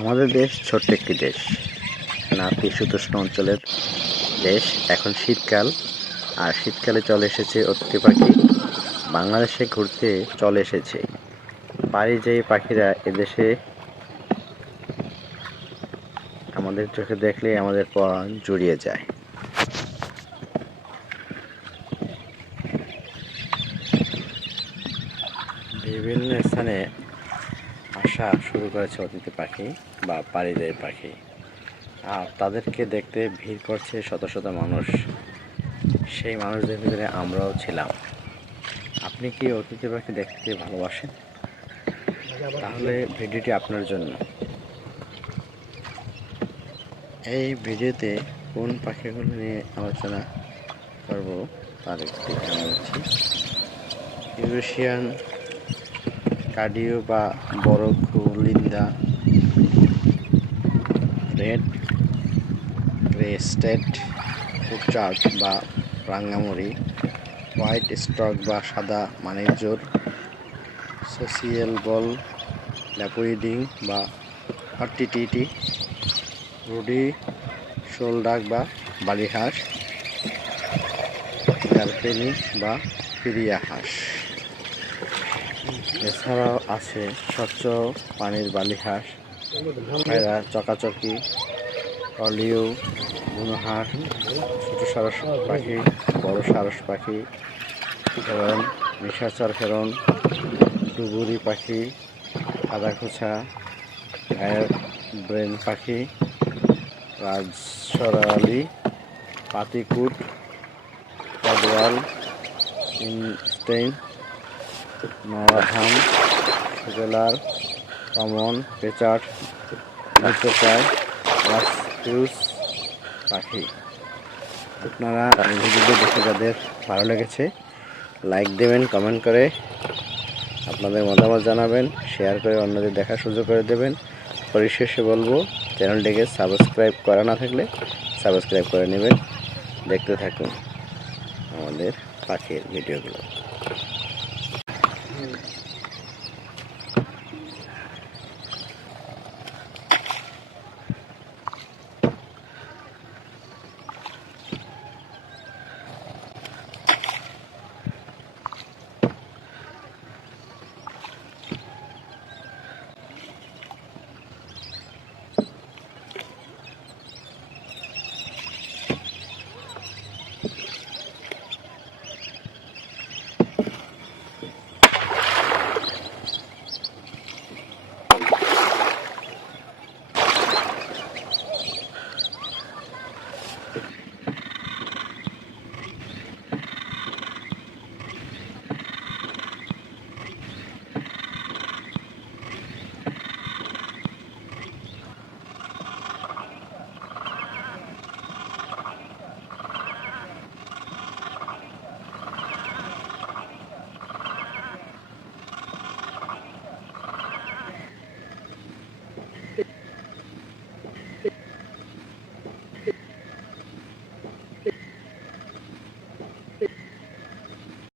আমাদের দেশ ছোট্ট একটি দেশ, নাতিশীতোষ্ণ অঞ্চলের দেশ। এখন শীতকাল, আর শীতকালে চলে এসেছে অতিথি পাখি বাংলাদেশে ঘুরতে চলে এসেছে। পারিযায়ী পাখিরা এদেশে আমাদের চোখে দেখলেই আমাদের প্রাণ জুড়িয়ে যায়। বিভিন্ন স্থানে আসা শুরু করেছে অতিথি পাখি বা পারিযায়ী পাখি, আর তাদেরকে দেখতে ভিড় করছে শত শত মানুষ। সেই মানুষদের ভিতরে আমরাও ছিলাম। আপনি কি অতিথি পাখি দেখতে ভালোবাসেন? তাহলে ভিডিওটি আপনার জন্য। এই ভিডিওতে কোন পাখিগুলো নিয়ে আলোচনা করব তার একটি জানাচ্ছি। ইউরেশিয়ান কার্ডিও বা বড় কুলিন্দা, রেড ক্রেস্টেড কুপচার্ড বা রাঙ্গামুড়ি, হোয়াইট স্টক বা সাদা মানিকজোড়, সোসিয়েল বল ল্যাপুইডিং বা হট্টিটিটি, রুডি শোলডাক বা বালিহাঁস, গারপেনি বা পিরিয়া হাঁস। এছাড়াও আছে স্বচ্ছ পানির বালিহাঁস, পায়রা, চকাচকি, অলিও, বুনোহাঁস, ছোট সারস পাখি, বড় সারস পাখি, হেরন, নিশাচর হেরন, ডুবুরি পাখি, আদাখোঁচা, গায়ের ব্রেন পাখি, রাজসরালি, পাতিকুট, পডওয়াল, ইনস্টেইন, নরাধান, সুজেলার, কমন, পেচার্ড, মৃতপ্রায়, রাসপিউস পাখি। আপনারা ভিডিওটি দেখে যাদের ভালো লেগেছে লাইক দেবেন, কমেন্ট করে আপনাদের মতামত জানাবেন, শেয়ার করে অন্যদের দেখার সুযোগ করে দেবেন। পরিশেষে বলবো, চ্যানেলটিকে সাবস্ক্রাইব করা না থাকলে সাবস্ক্রাইব করে নেবেন। দেখতে থাকুন আমাদের পাখির ভিডিওগুলো।